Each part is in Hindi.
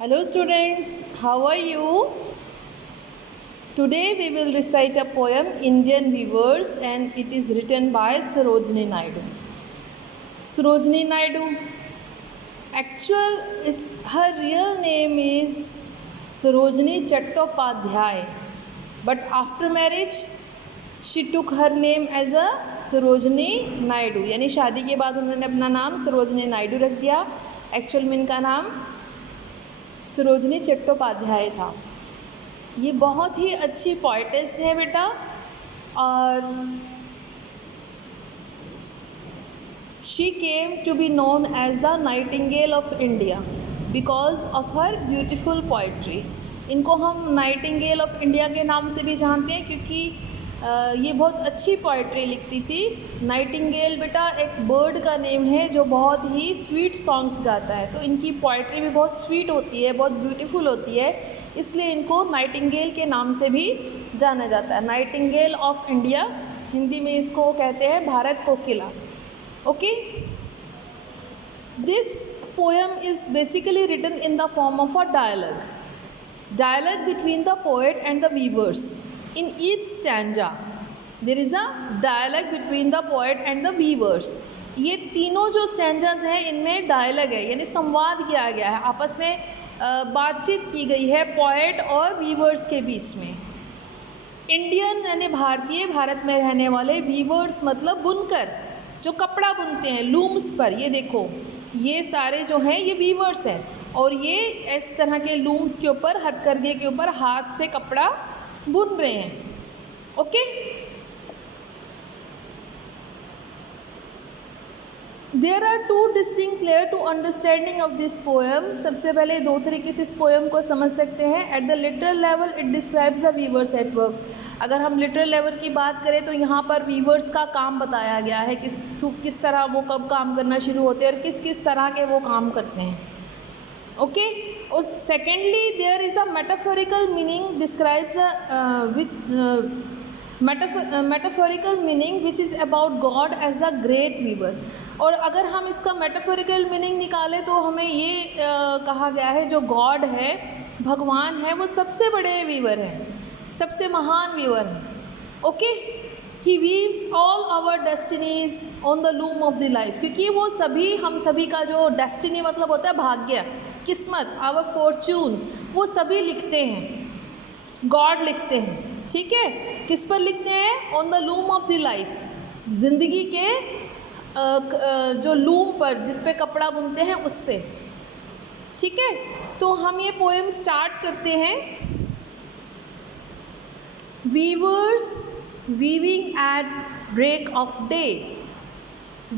Hello students, how are you? Today we will recite a poem Indian Weavers and it is written by Sarojini Naidu. Sarojini Naidu, her real name is Sarojini Chattopadhyay, but after marriage she took her name as a Sarojini Naidu, यानी शादी के बाद उन्होंने अपना नाम सरोजनी नायडू रख दिया। एक्चुअल में इनका नाम सरोजनी चट्टोपाध्याय था। ये बहुत ही अच्छी पोइटेस है बेटा, और she came to be known as the nightingale of India because of her beautiful poetry. इनको हम नाइटिंगेल ऑफ इंडिया के नाम से भी जानते हैं क्योंकि ये बहुत अच्छी पोइट्री लिखती थी। नाइटिंगेल बेटा एक बर्ड का नेम है जो बहुत ही स्वीट सॉन्ग्स गाता है, तो इनकी पोइट्री भी बहुत स्वीट होती है, बहुत ब्यूटीफुल होती है, इसलिए इनको नाइटिंगेल के नाम से भी जाना जाता है। नाइटिंगेल ऑफ इंडिया, हिंदी में इसको कहते हैं Bharat Kokila. Okay, this poem is basically written in the form of a dialogue between the poet and the weavers. In each stanza there is a dialogue between the poet and the weavers. ये तीनों जो स्टैंजाज हैं इनमें डायलॉग है, यानी संवाद किया गया है, आपस में बातचीत की गई है पोएट और वीवर्स के बीच में। इंडियन यानी भारतीय, भारत में रहने वाले, वीवर्स मतलब बुनकर, जो कपड़ा बुनते हैं लूम्स पर। ये देखो, ये सारे जो हैं ये वीवर्स हैं और ये इस तरह के लूम्स के ऊपर, हथकरघे के ऊपर हाथ से कपड़ा बुन रहे हैं। Okay, there are two distinct layer to understanding of this poem. सबसे पहले दो तरीके से इस पोएम को समझ सकते हैं। At the literal level it describes the weavers at work. अगर हम लिटरल लेवल की बात करें तो यहाँ पर वीवर्स का काम बताया गया है, किस तरह वो कब काम करना शुरू होते हैं और किस किस तरह के वो काम करते हैं। ओके, और secondly there is a metaphorical meaning describes metaphorical meaning which is about God as the great weaver. और अगर हम इसका मेटाफोरिकल मीनिंग निकालें तो हमें ये कहा गया है जो गॉड है, भगवान है, वो सबसे बड़े वीवर हैं, सबसे महान वीवर हैं। Okay, he weaves all our destinies on the loom of the life, क्योंकि वो सभी, हम सभी का जो डेस्टिनी मतलब होता है भाग्य, किस्मत, आवर फॉर्च्यून, वो सभी लिखते हैं, गॉड लिखते हैं। ठीक है, किस पर लिखते हैं? On the loom of the life, जिंदगी के जो लूम पर, जिस पे कपड़ा बुनते हैं उस पे। ठीक है, तो हम ये पोएम स्टार्ट करते हैं। Weavers weaving at break of day,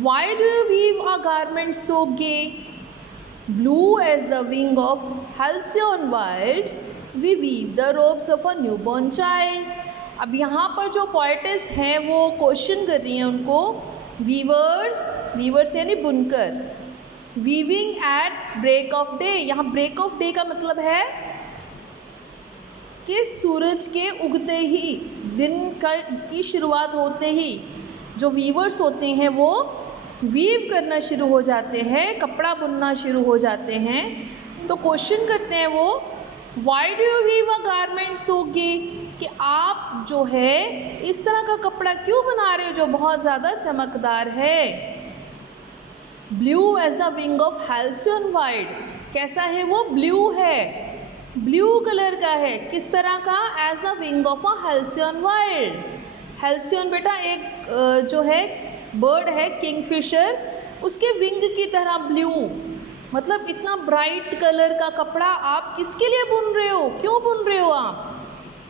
why do you weave a garment so gay? Blue as the wing of halcyon wild, we weave the robes of a newborn child. अब यहाँ पर जो पोएटेस हैं वो क्वेश्चन कर रही हैं उनको, वीवर्स यानी बुनकर, weaving at break of day. यहाँ ब्रेक ऑफ डे का मतलब है कि सूरज के उगते ही, दिन की शुरुआत होते ही जो वीवर्स होते हैं वो वीव करना शुरू हो जाते हैं, कपड़ा बुनना शुरू हो जाते हैं। तो क्वेश्चन करते हैं वो, why do you weave a garment so gay, कि आप जो है इस तरह का कपड़ा क्यों बना रहे हो जो बहुत ज़्यादा चमकदार है। Blue as the wing of halcyon wide, कैसा है वो? ब्लू है, ब्लू कलर का है। किस तरह का? As the wing of a halcyon wild. Halcyon बेटा एक जो है बर्ड है, किंगफिशर, उसके विंग की तरह ब्लू, मतलब इतना ब्राइट कलर का कपड़ा आप किसके लिए बुन रहे हो, क्यों बुन रहे हो आप?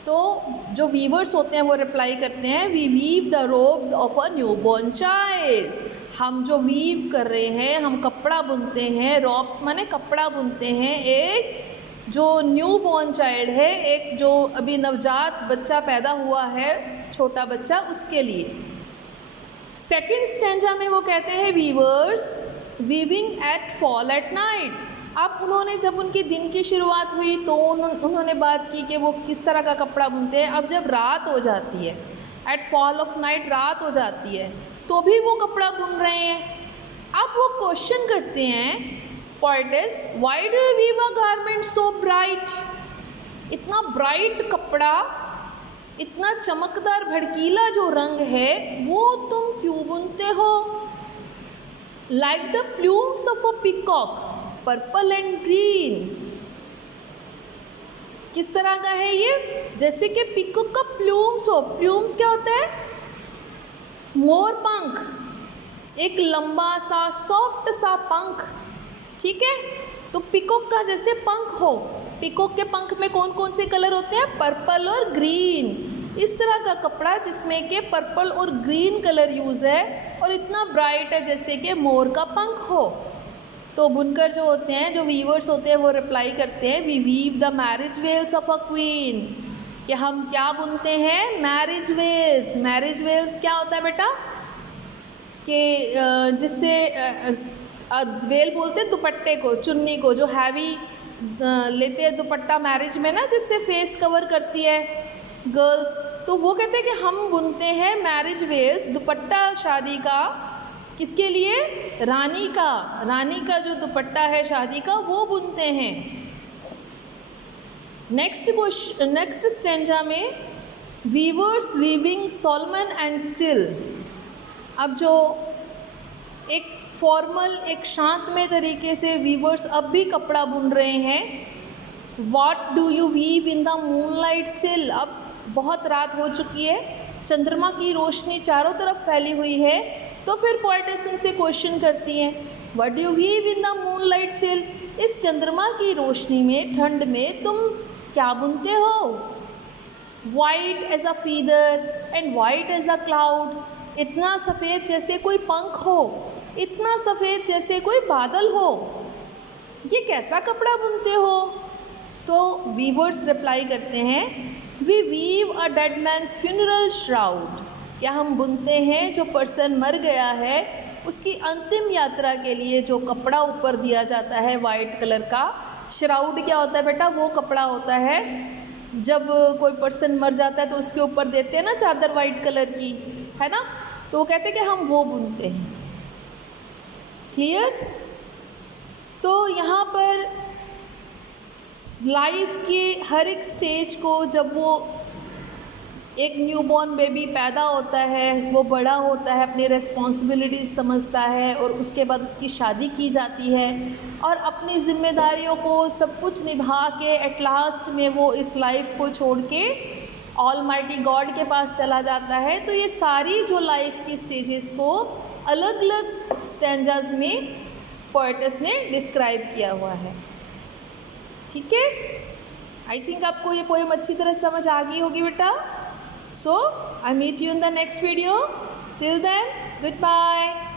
तो जो वीवर्स होते हैं वो रिप्लाई करते हैं, we weave the robes of a newborn child. हम जो वीव कर रहे हैं, हम कपड़ा बुनते हैं, रॉब्स माने कपड़ा बुनते हैं, एक जो न्यू बॉर्न चाइल्ड है, एक जो अभी नवजात बच्चा पैदा हुआ है, छोटा बच्चा, उसके लिए। सेकंड स्टैंजा में वो कहते हैं, weavers weaving at fall at night. अब उन्होंने, जब उनकी दिन की शुरुआत हुई तो उन्होंने बात की कि वो किस तरह का कपड़ा बुनते हैं। अब जब रात हो जाती है, एट फॉल ऑफ नाइट, रात हो जाती है, तो भी वो कपड़ा बुन रहे हैं। अब वो क्वेश्चन करते हैं poetess, why do you weave a garment so bright? इतना ब्राइट कपड़ा, इतना चमकदार भड़कीला जो रंग है वो तुम क्यों बुनते हो? Like the plumes of a peacock, purple and green. किस तरह का है ये? जैसे कि पीकॉक का प्लूम्स हो। प्लूम्स क्या होता है? मोर पंख, एक लंबा सा सॉफ्ट सा पंख, ठीक है। तो पीकॉक का जैसे पंख हो। पीकॉक के पंख में कौन कौन से कलर होते हैं? पर्पल और ग्रीन। इस तरह का कपड़ा जिसमें कि पर्पल और ग्रीन कलर यूज़ है और इतना ब्राइट है जैसे कि मोर का पंख हो। तो बुनकर जो होते हैं, जो वीवर्स होते हैं, वो रिप्लाई करते हैं, we weave the marriage veils of a queen, कि हम क्या बुनते हैं? Marriage Wales. मैरिज वेल्स क्या होता है बेटा? कि जिससे वेल बोलते हैं दुपट्टे को, चुन्नी को, जो हैवी लेते हैं दुपट्टा मैरिज में ना, जिससे फेस कवर करती है गर्ल्स। तो वो कहते हैं कि हम बुनते हैं मैरिज वेल्स, दुपट्टा शादी का। किसके लिए? रानी का। रानी का जो दुपट्टा है शादी का वो बुनते हैं। नेक्स्ट स्टेंजा में viewers weaving Solomon and still. अब जो एक फॉर्मल, एक शांतमय तरीके से वीवर्स अब भी कपड़ा बुन रहे हैं। What do you weave in the moonlight chill. अब बहुत रात हो चुकी है, चंद्रमा की रोशनी चारों तरफ फैली हुई है। तो फिर पोएटेस इनसे क्वेश्चन करती हैं, what do you weave in the moonlight chill. इस चंद्रमा की रोशनी में, ठंड में तुम क्या बुनते हो? White as a feather and white as a cloud. इतना सफ़ेद जैसे कोई पंख हो, इतना सफ़ेद जैसे कोई बादल हो। ये कैसा कपड़ा बुनते हो? तो वीवर्स रिप्लाई करते हैं, we weave a dead man's funeral shroud. क्या हम बुनते हैं जो पर्सन मर गया है उसकी अंतिम यात्रा के लिए जो कपड़ा ऊपर दिया जाता है वाइट कलर का। श्राउड क्या होता है बेटा? वो कपड़ा होता है जब कोई पर्सन मर जाता है तो उसके ऊपर देते हैं ना चादर वाइट कलर की, है ना। तो वो कहते हैं कि हम वो बुनते हैं। क्लियर? तो यहाँ पर लाइफ के हर एक स्टेज को, जब वो एक न्यूबॉर्न बेबी पैदा होता है, वो बड़ा होता है, अपनी रिस्पॉन्सिबिलिटीज़ समझता है और उसके बाद उसकी शादी की जाती है और अपनी ज़िम्मेदारियों को सब कुछ निभा के एट लास्ट में वो इस लाइफ को छोड़ के ऑलमाइटी गॉड के पास चला जाता है। तो ये सारी जो लाइफ की स्टेजेस को अलग अलग स्टैंजाज में पोएटेस ने डिस्क्राइब किया हुआ है। ठीक है, आई थिंक आपको ये पोएम अच्छी तरह समझ आ गई होगी बेटा। So, I meet you in the next video. Till then, goodbye.